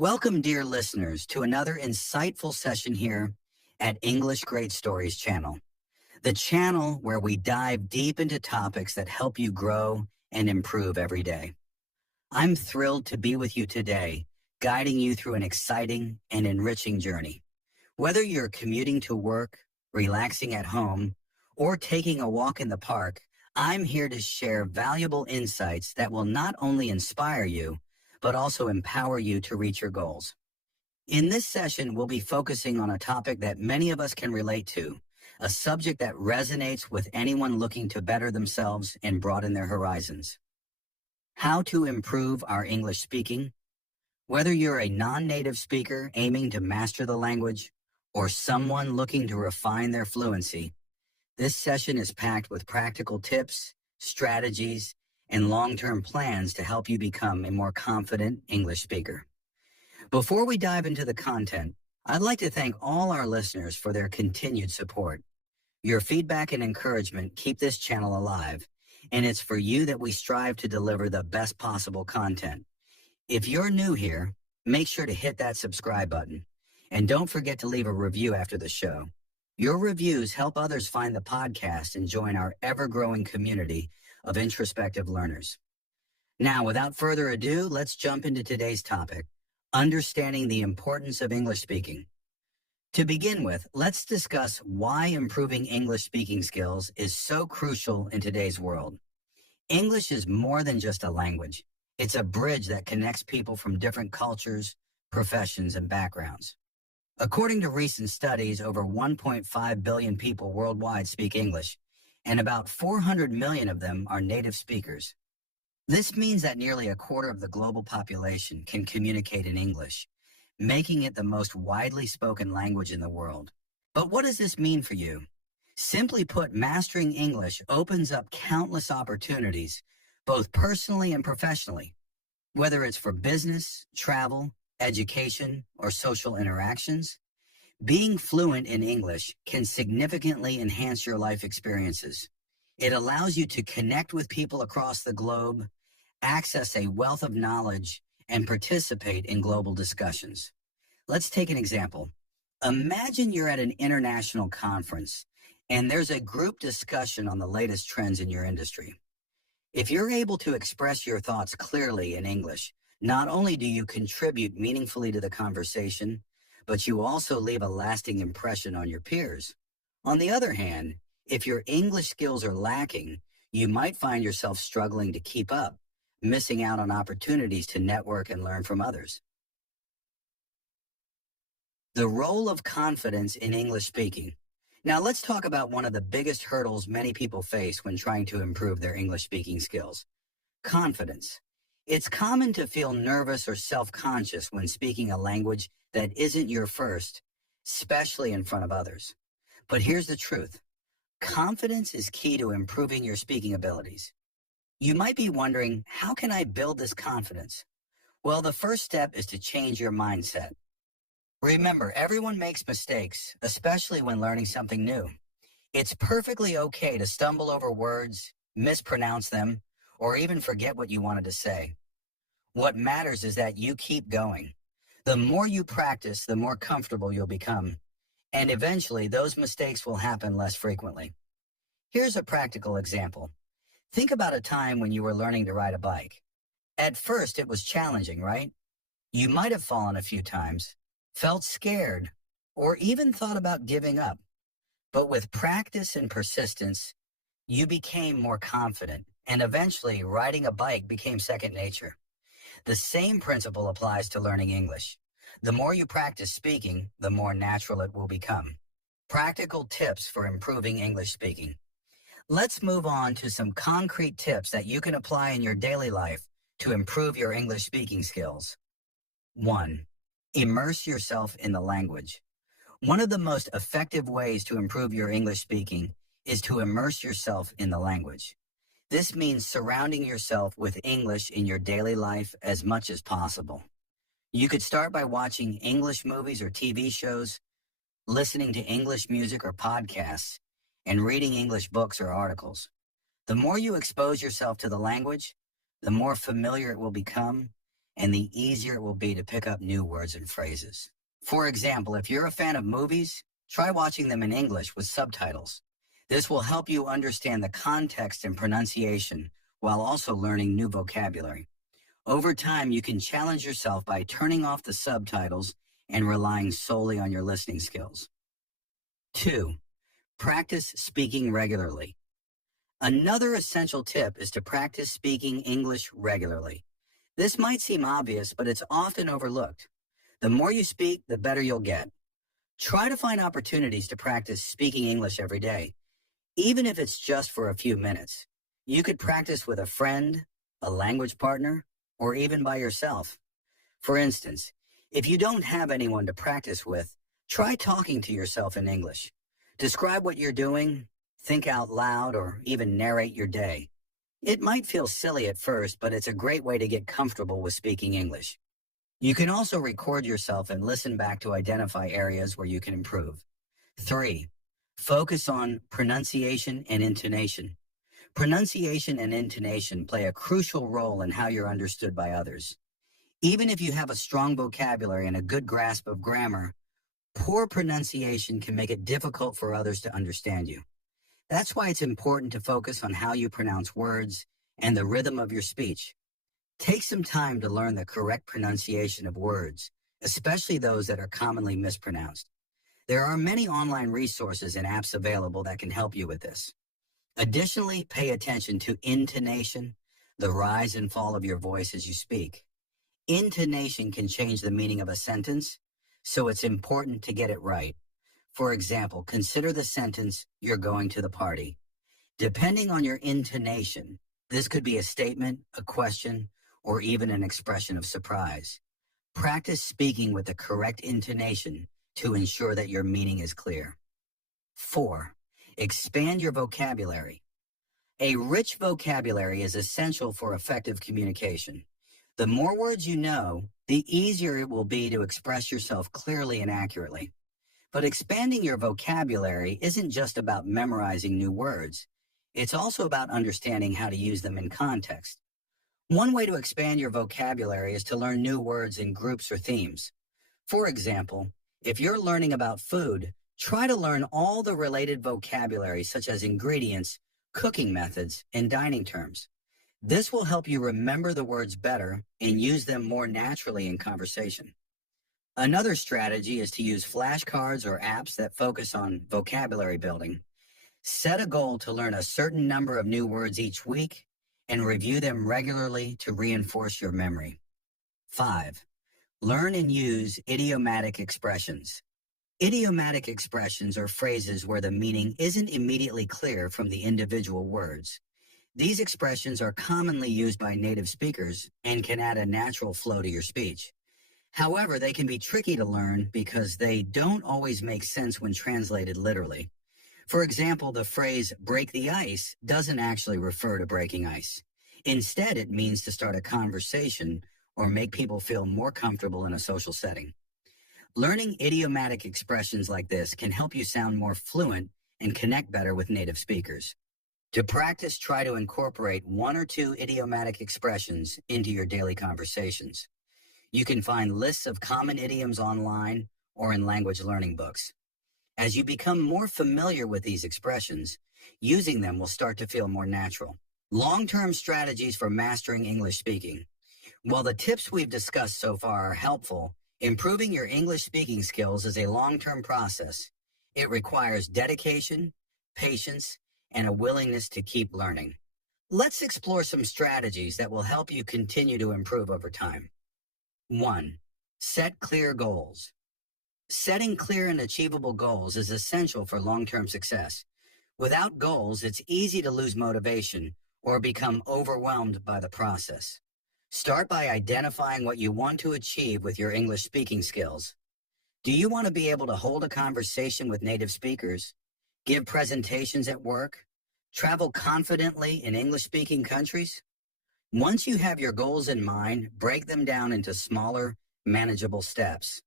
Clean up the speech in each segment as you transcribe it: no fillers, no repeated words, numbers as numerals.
Welcome, dear listeners, to another insightful session here at English Great Stories channel, the channel where we dive deep into topics that help you grow and improve every day. I'm thrilled to be with you today, guiding you through an exciting and enriching journey. Whether you're commuting to work, relaxing at home, or taking a walk in the park, I'm here to share valuable insights that will not only inspire you, but also empower you to reach your goals. In this session, we'll be focusing on a topic that many of us can relate to, a subject that resonates with anyone looking to better themselves and broaden their horizons. How to improve our English speaking. Whether you're a non-native speaker aiming to master the language or someone looking to refine their fluency, this session is packed with practical tips, strategies, and long-term plans to help you become a more confident English speaker. Before we dive into the content, I'd like to thank all our listeners for their continued support. Your feedback and encouragement keep this channel alive, and it's for you that we strive to deliver the best possible content. If you're new here, make sure to hit that subscribe button, and don't forget to leave a review after the show. Your reviews help others find the podcast and join our ever-growing community of introspective learners. Now, without further ado, let's jump into today's topic, understanding the importance of English speaking. To begin with, let's discuss why improving English speaking skills is so crucial in today's world. English is more than just a language. It's a bridge that connects people from different cultures, professions, and backgrounds. According to recent studies, over 1.5 billion people worldwide speak English, and about 400 million of them are native speakers. This means that nearly a quarter of the global population can communicate in English, making it the most widely spoken language in the world. But what does this mean for you? Simply put, mastering English opens up countless opportunities, both personally and professionally. Whether it's for business, travel, education, or social interactions, being fluent in English can significantly enhance your life experiences. It allows you to connect with people across the globe, access a wealth of knowledge, and participate in global discussions. Let's take an example. Imagine you're at an international conference and there's a group discussion on the latest trends in your industry. If you're able to express your thoughts clearly in English, not only do you contribute meaningfully to the conversation, but you also leave a lasting impression on your peers. On the other hand, if your English skills are lacking, you might find yourself struggling to keep up, missing out on opportunities to network and learn from others. The role of confidence in English speaking. Now let's talk about one of the biggest hurdles many people face when trying to improve their English speaking skills. Confidence. It's common to feel nervous or self-conscious when speaking a language that isn't your first, especially in front of others. But here's the truth. Confidence is key to improving your speaking abilities. You might be wondering, how can I build this confidence? Well, the first step is to change your mindset. Remember, everyone makes mistakes, especially when learning something new. It's perfectly okay to stumble over words, mispronounce them, or even forget what you wanted to say. What matters is that you keep going. The more you practice, the more comfortable you'll become, and eventually those mistakes will happen less frequently. Here's a practical example. Think about a time when you were learning to ride a bike. At first, it was challenging, right? You might have fallen a few times, felt scared, or even thought about giving up. But with practice and persistence, you became more confident, and eventually riding a bike became second nature. The same principle applies to learning English. The more you practice speaking, the more natural it will become. Practical tips for improving English speaking. Let's move on to some concrete tips that you can apply in your daily life to improve your English speaking skills. 1. Immerse yourself in the language. One of the most effective ways to improve your English speaking is to immerse yourself in the language. This means surrounding yourself with English in your daily life as much as possible. You could start by watching English movies or TV shows, listening to English music or podcasts, and reading English books or articles. The more you expose yourself to the language, the more familiar it will become, and the easier it will be to pick up new words and phrases. For example, if you're a fan of movies, try watching them in English with subtitles. This will help you understand the context and pronunciation while also learning new vocabulary. Over time, you can challenge yourself by turning off the subtitles and relying solely on your listening skills. 2. Practice speaking regularly. Another essential tip is to practice speaking English regularly. This might seem obvious, but it's often overlooked. The more you speak, the better you'll get. Try to find opportunities to practice speaking English every day, even if it's just for a few minutes. You could practice with a friend, a language partner, or even by yourself. For instance, if you don't have anyone to practice with, try talking to yourself in English. Describe what you're doing, think out loud, or even narrate your day. It might feel silly at first, but it's a great way to get comfortable with speaking English. You can also record yourself and listen back to identify areas where you can improve. 3. Focus on pronunciation and intonation. Pronunciation and intonation play a crucial role in how you're understood by others. Even if you have a strong vocabulary and a good grasp of grammar, poor pronunciation can make it difficult for others to understand you. That's why it's important to focus on how you pronounce words and the rhythm of your speech. Take some time to learn the correct pronunciation of words, especially those that are commonly mispronounced. There are many online resources and apps available that can help you with this. Additionally, pay attention to intonation, the rise and fall of your voice as you speak. Intonation can change the meaning of a sentence, so it's important to get it right. For example, consider the sentence, "You're going to the party." Depending on your intonation, this could be a statement, a question, or even an expression of surprise. Practice speaking with the correct intonation to ensure that your meaning is clear. 4. Expand your vocabulary. A rich vocabulary is essential for effective communication. The more words you know, the easier it will be to express yourself clearly and accurately. But expanding your vocabulary isn't just about memorizing new words. It's also about understanding how to use them in context. One way to expand your vocabulary is to learn new words in groups or themes. For example, if you're learning about food, try to learn all the related vocabulary such as ingredients, cooking methods, and dining terms. This will help you remember the words better and use them more naturally in conversation. Another strategy is to use flashcards or apps that focus on vocabulary building. Set a goal to learn a certain number of new words each week and review them regularly to reinforce your memory. 5. Learn and use idiomatic expressions. Idiomatic expressions are phrases where the meaning isn't immediately clear from the individual words. These expressions are commonly used by native speakers and can add a natural flow to your speech. However, they can be tricky to learn because they don't always make sense when translated literally. For example, the phrase "break the ice" doesn't actually refer to breaking ice. Instead, it means to start a conversation or make people feel more comfortable in a social setting. Learning idiomatic expressions like this can help you sound more fluent and connect better with native speakers. To practice, try to incorporate 1 or 2 idiomatic expressions into your daily conversations. You can find lists of common idioms online or in language learning books. As you become more familiar with these expressions, using them will start to feel more natural. Long-term strategies for mastering English speaking. While the tips we've discussed so far are helpful, improving your English speaking skills is a long-term process. It requires dedication, patience, and a willingness to keep learning. Let's explore some strategies that will help you continue to improve over time. 1. Set clear goals. Setting clear and achievable goals is essential for long-term success. Without goals, it's easy to lose motivation or become overwhelmed by the process. Start by identifying what you want to achieve with your English speaking skills. Do you want to be able to hold a conversation with native speakers, give presentations at work, travel confidently in English-speaking countries? Once you have your goals in mind, break them down into smaller, manageable steps.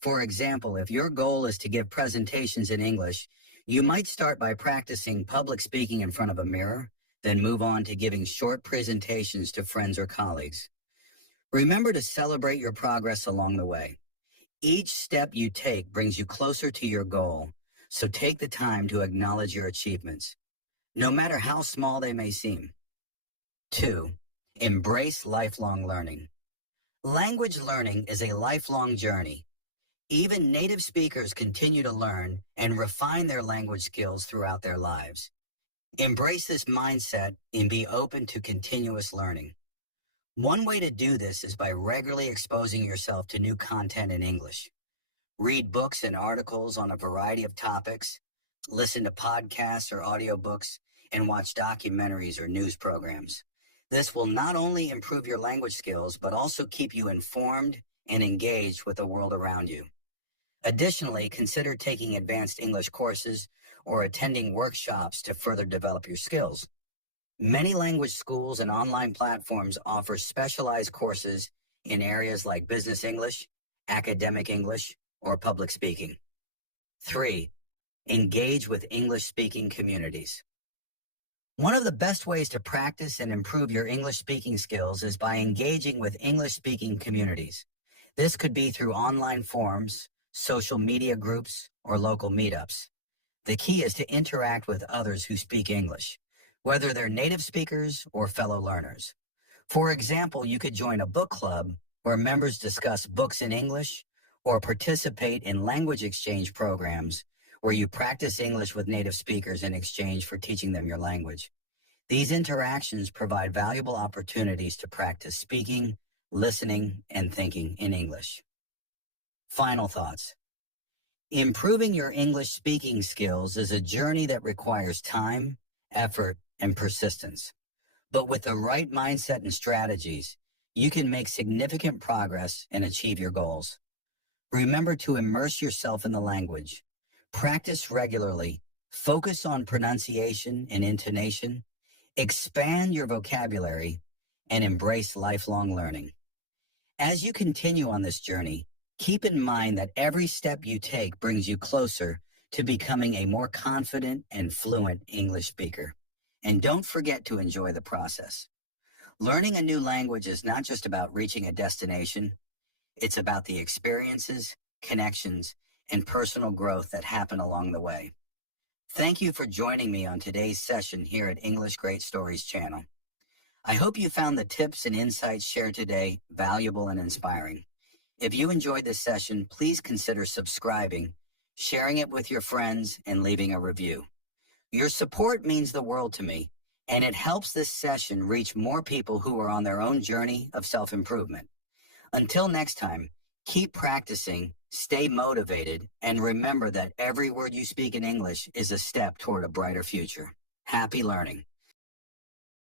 For example, if your goal is to give presentations in English, you might start by practicing public speaking in front of a mirror, then move on to giving short presentations to friends or colleagues. Remember to celebrate your progress along the way. Each step you take brings you closer to your goal, so take the time to acknowledge your achievements, no matter how small they may seem. 2. Embrace lifelong learning. Language learning is a lifelong journey. Even native speakers continue to learn and refine their language skills throughout their lives. Embrace this mindset and be open to continuous learning. One way to do this is by regularly exposing yourself to new content in English. Read books and articles on a variety of topics, listen to podcasts or audiobooks, and watch documentaries or news programs. This will not only improve your language skills, but also keep you informed and engaged with the world around you. Additionally, consider taking advanced English courses or attending workshops to further develop your skills. Many language schools and online platforms offer specialized courses in areas like business English, academic English, or public speaking. 3. Engage with English-speaking communities. One of the best ways to practice and improve your English-speaking skills is by engaging with English-speaking communities. This could be through online forums, social media groups, or local meetups. The key is to interact with others who speak English, whether they're native speakers or fellow learners. For example, you could join a book club where members discuss books in English, or participate in language exchange programs where you practice English with native speakers in exchange for teaching them your language. These interactions provide valuable opportunities to practice speaking, listening, and thinking in English. Final thoughts. Improving your English speaking skills is a journey that requires time, effort, and persistence. But with the right mindset and strategies, you can make significant progress and achieve your goals. Remember to immerse yourself in the language. Practice regularly. Focus on pronunciation and intonation. Expand your vocabulary and embrace lifelong learning. As you continue on this journey, keep in mind that every step you take brings you closer to becoming a more confident and fluent English speaker. And don't forget to enjoy the process. Learning a new language is not just about reaching a destination. It's about the experiences, connections, and personal growth that happen along the way. Thank you for joining me on today's session here at English Great Stories channel. I hope you found the tips and insights shared today valuable and inspiring. If you enjoyed this session, please consider subscribing, sharing it with your friends, and leaving a review. Your support means the world to me, and it helps this session reach more people who are on their own journey of self-improvement. Until next time, keep practicing, stay motivated, and remember that every word you speak in English is a step toward a brighter future. Happy learning.